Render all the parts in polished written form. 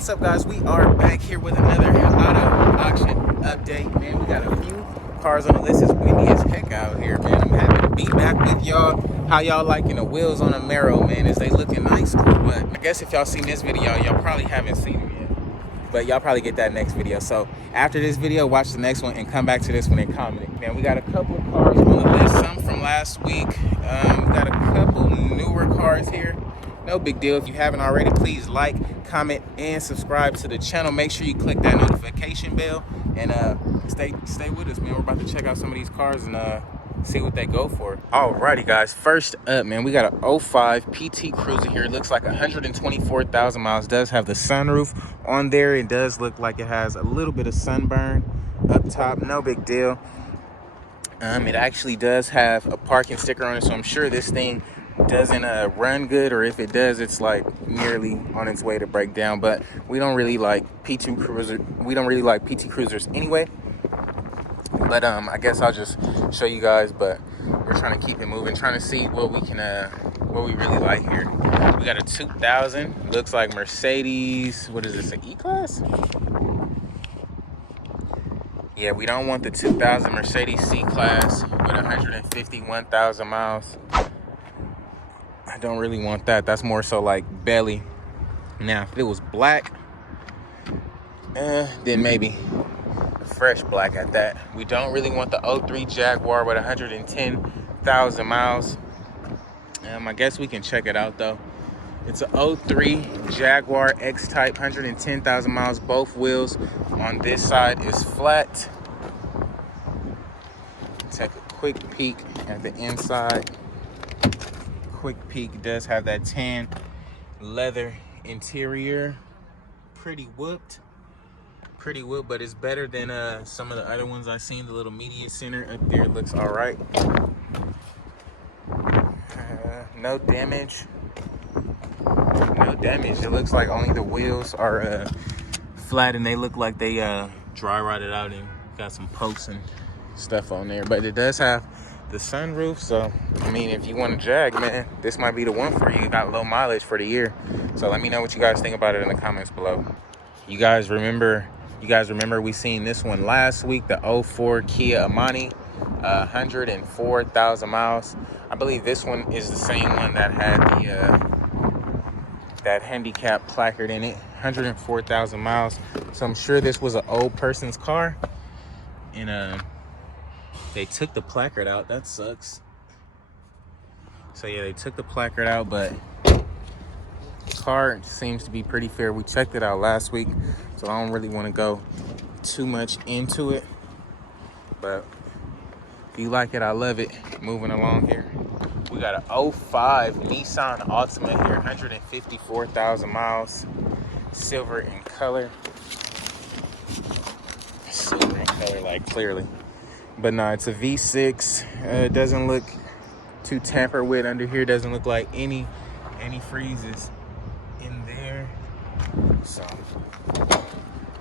What's up, guys? We are back here with another auto auction update. Man, we got a few cars on the list. It's windy as heck out here, man. I'm happy to be back with y'all. How y'all liking the wheels on the Camaro, man? Is they looking nice? But I guess if y'all seen this video, y'all probably haven't seen them yet. But y'all probably get that next video. So after this video, watch the next one and come back to this one and comment. Man, we got a couple of cars on the list. Some from last week. We got a couple newer cars here. No big deal. If you haven't already, please like, comment, and subscribe to the channel. Make sure you click that notification bell and stay with us, man. We're about to check out some of these cars and see what they go for. Alrighty, guys. First up, man, we got a 05 PT Cruiser here. It looks like 124,000 miles. Does have the sunroof on there. It does look like it has a little bit of sunburn up top. No big deal. It actually does have a parking sticker on it, so I'm sure this thing doesn't run good, or if it does, it's like nearly on its way to break down. But we don't really like PT Cruisers anyway. But I guess I'll just show you guys. But we're trying to keep it moving, trying to see what we can what we really like here. We got a 2000, looks like Mercedes. What is this, an E-Class? Yeah, we don't want the 2000 Mercedes C-Class with 151,000 miles. I don't really want that. That's more so like belly. Now, if it was black, then maybe a fresh black at that. We don't really want the 03 Jaguar with 110,000 miles. I guess we can check it out though. It's a 03 Jaguar X-Type, 110,000 miles. Both wheels on this side is flat. Take a quick peek at the inside. Quick peek. Does have that tan leather interior. Pretty whooped, but it's better than some of the other ones I've seen. The little media center up there looks all right. No damage. It looks like only the wheels are flat, and they look like they dry rotted out and got some pokes and stuff on there. But it does have the sunroof, so I mean, if you want a Jag, man, this might be the one for you. You got low mileage for the year, so let me know what you guys think about it in the comments below. You guys remember we seen this one last week, the 04 Kia Amani, 104,000 miles. I believe this one is the same one that had the that handicap placard in it. 104,000 miles. So I'm sure this was an old person's car, and they took the placard out. That sucks. So yeah, they took the placard out, but the car seems to be pretty fair. We checked it out last week, so I don't really want to go too much into it. But if you like it, I love it. Moving along here, we got a 05 Nissan Altima here, 154,000 miles. Silver in color. Silver in color, like clearly. But no, it's a V6. It doesn't look too tampered with under here. Doesn't look like any freezes in there. So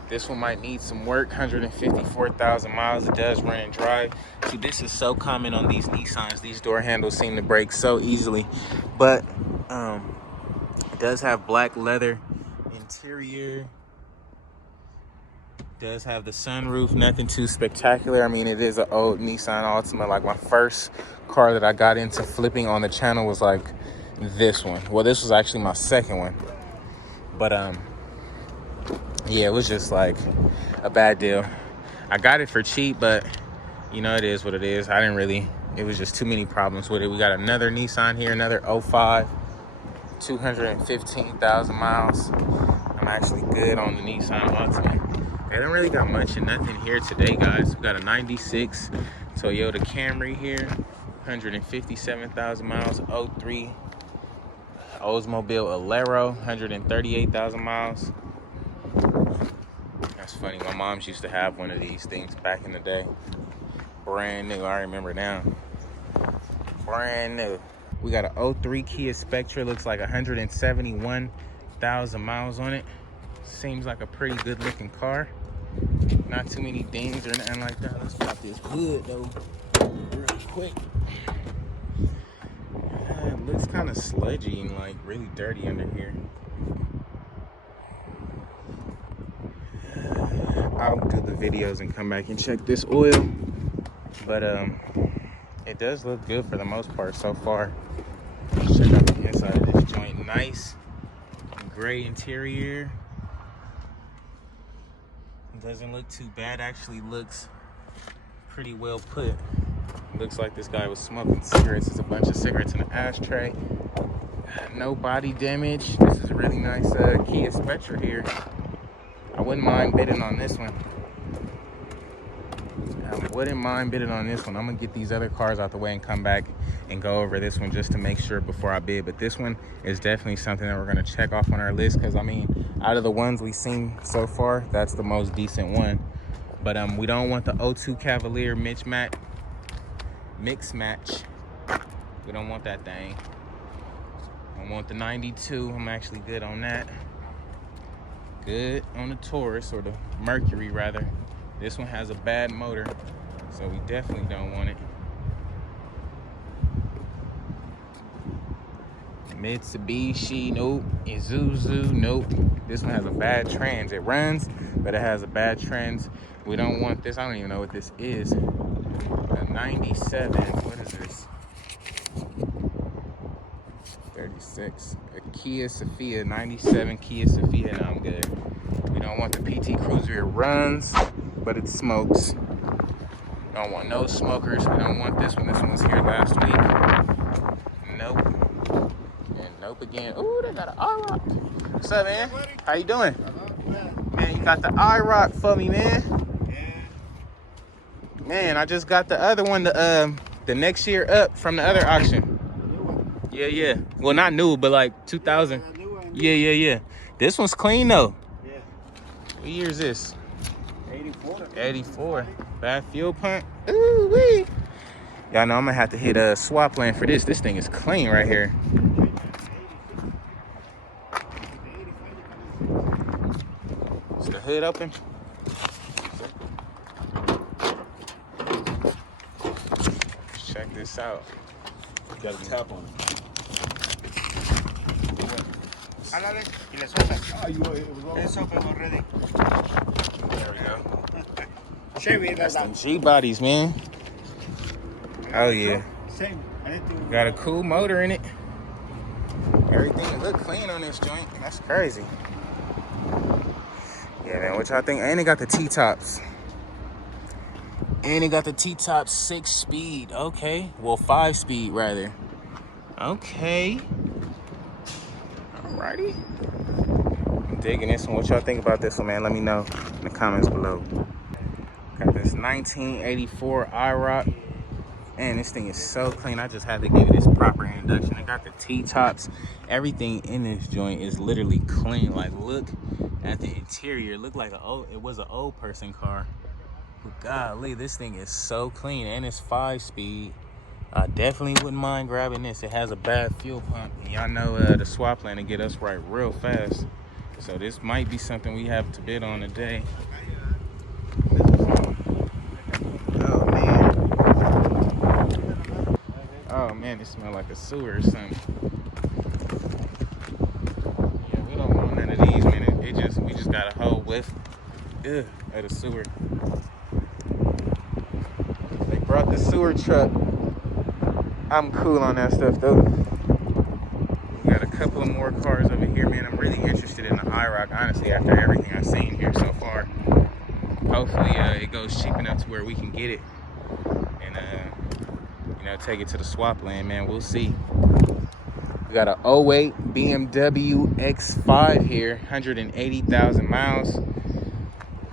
this one might need some work. 154,000 miles. It does run and drive. See, this is so common on these Nissans. These door handles seem to break so easily. But it does have black leather interior. Does have the sunroof. Nothing too spectacular. I mean, it is an old Nissan Altima. Like, my first car that I got into flipping on the channel was like this one. Well, this was actually my second one. But yeah, it was just like a bad deal. I got it for cheap, but you know, it is what it is. It was just too many problems with it. We got another Nissan here, another 05, 215,000 miles. I'm actually good on the Nissan Altima. They don't really got much and nothing here today, guys. We got a 96 Toyota Camry here, 157,000 miles. 03 Oldsmobile Alero, 138,000 miles. That's funny. My mom's used to have one of these things back in the day. Brand new. I remember now. Brand new. We got a 03 Kia Spectra. Looks like 171,000 miles on it. Seems like a pretty good looking car. Not too many dings or nothing like that. Let's pop this hood though real quick. It looks kind of sludgy and like really dirty under here. I'll do the videos and come back and check this oil. But it does look good for the most part so far. Let's check out the inside of this joint. Nice gray interior. Doesn't look too bad. Actually looks pretty well put. Looks like this guy was smoking cigarettes. There's a bunch of cigarettes in the ashtray. No body damage. This is a really nice Kia Spectra here. I wouldn't mind bidding on this one. I'm gonna get these other cars out the way and come back and go over this one just to make sure before I bid. But this one is definitely something that we're gonna check off on our list, because I mean, out of the ones we've seen so far, that's the most decent one. But we don't want the 02 Cavalier mix match. We don't want that thing. I want the 92. I'm actually good on that. Good on the Taurus, or the Mercury rather. This one has a bad motor, so we definitely don't want it. Mitsubishi, nope. Isuzu, nope. This one has a bad trans. It runs, but it has a bad trans. We don't want this. I don't even know what this is. A 97. What is this? 36. A Kia Sophia, 97 Kia Sophia. No, I'm good. We don't want the PT Cruiser. It runs, but it smokes. We don't want no smokers. We don't want this one. This one was here last week. Nope. And nope again. Ooh, they got an IROC. What's up, man? How you doing? Man, you got the IROC for me, man. Man, I just got the other one, the next year up from the other auction. Yeah. Well, not new, but like 2000. Yeah. This one's clean though. Yeah. What year is this? 84. Bad fuel pump. Ooh wee. Y'all know I'm gonna have to hit a swap lane for this. This thing is clean right here. Is the hood open? Let's check this out. Got a tap on it. Álale y le soplas. It's open already. There we go. Chevy, That's them G bodies, man. Oh yeah. Same. Got a cool motor in it. Everything look clean on this joint. That's crazy. Yeah, man. What y'all think? And it got the T-tops. And it got the T-top 6-speed. Okay. Well, 5-speed rather. Okay. Alrighty. I'm digging this one. What y'all think about this one, man? Let me know in the comments below. Got this 1984 IROC. Man, this thing is so clean. I just had to give it this proper introduction. It got the T-tops. Everything in this joint is literally clean. Like, look at the interior. It looked like it was an old person car. But golly, this thing is so clean, and it's 5-speed. I definitely wouldn't mind grabbing this. It has a bad fuel pump. And y'all know the swap lane to get us right real fast. So this might be something we have to bid on today. Oh man, it smells like a sewer or something. Yeah, we don't want none of these, man. We just got a whole whiff of the sewer. They brought the sewer truck. I'm cool on that stuff though. We got a couple of more cars over here, man. I'm really interested in the IROC, honestly, after everything I've seen here so far. Hopefully it goes cheap enough to where we can get it and you know, take it to the swap lane, man. We'll see. We got an 08 BMW X5 here, 180,000 miles.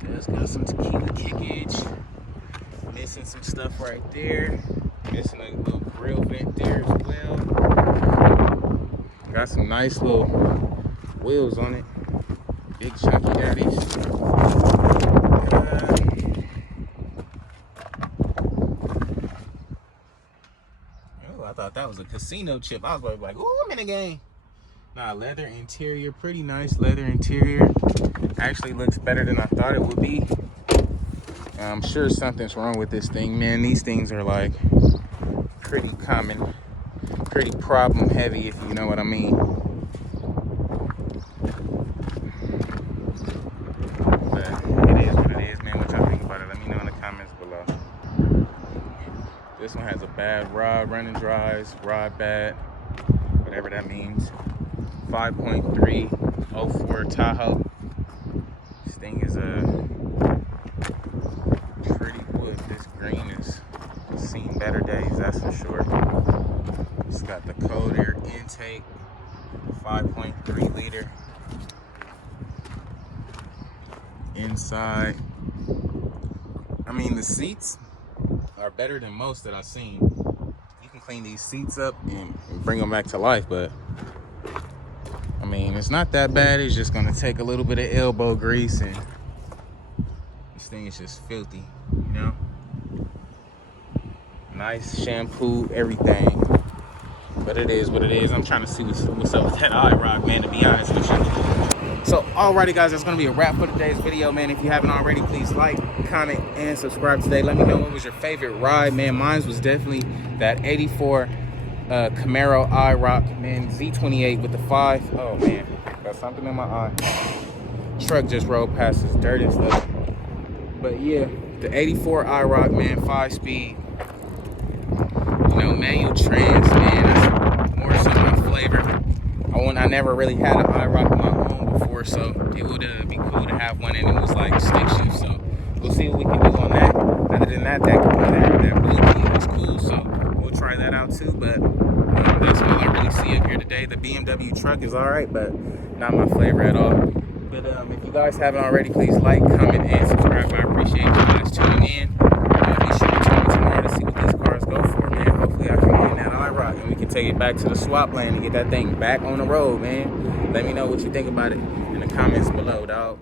It's got some tequila kickage. Missing some stuff right there. Missing a little grill vent there as well. Got some nice little wheels on it. Big chunky daddies. I thought that was a casino chip. I was like, ooh, I'm in the game. Nah, leather interior, pretty nice leather interior. Actually looks better than I thought it would be. I'm sure something's wrong with this thing, man. These things are like pretty common, pretty problem heavy, if you know what I mean. But it is what it is, This one has a bad rod, running dries, rod bad, whatever that means. 5.3 04 Tahoe. This thing is pretty wood. This green has seen better days, that's for sure. It's got the cold air intake, 5.3 liter. Inside, I mean, the seats are better than most that I've seen. You can clean these seats up and bring them back to life, but I mean, it's not that bad. It's just gonna take a little bit of elbow grease, and this thing is just filthy, you know? Nice shampoo, everything. But it is what it is. I'm trying to see what's up with that IROC, man, to be honest with you. So, alrighty, guys, that's going to be a wrap for today's video, man. If you haven't already, please like, comment, and subscribe today. Let me know what was your favorite ride, man. Mine was definitely that 84 Camaro IROC, man. Z28 with the 5. Oh, man, got something in my eye. Truck just rolled past this dirt and stuff. But, yeah, the 84 IROC, man, 5-speed. You know, manual trans, man. That's more so my flavor. I never really had an IROC of my own before, so it would be cool to have one, and it was like stick shift. So we'll see what we can do on that. Other than that, that blue key was cool, so we'll try that out too. But that's all I really see up here today. The BMW truck is all right, but not my flavor at all. But if you guys haven't already, please like, comment, and subscribe. I appreciate you guys tuning in. Be sure to tune in tomorrow to see what these cars go for, man. Hopefully I can get in that IROC and we can take it back to the swap lane and get that thing back on the road, man. Let me know what you think about it in the comments below, dog.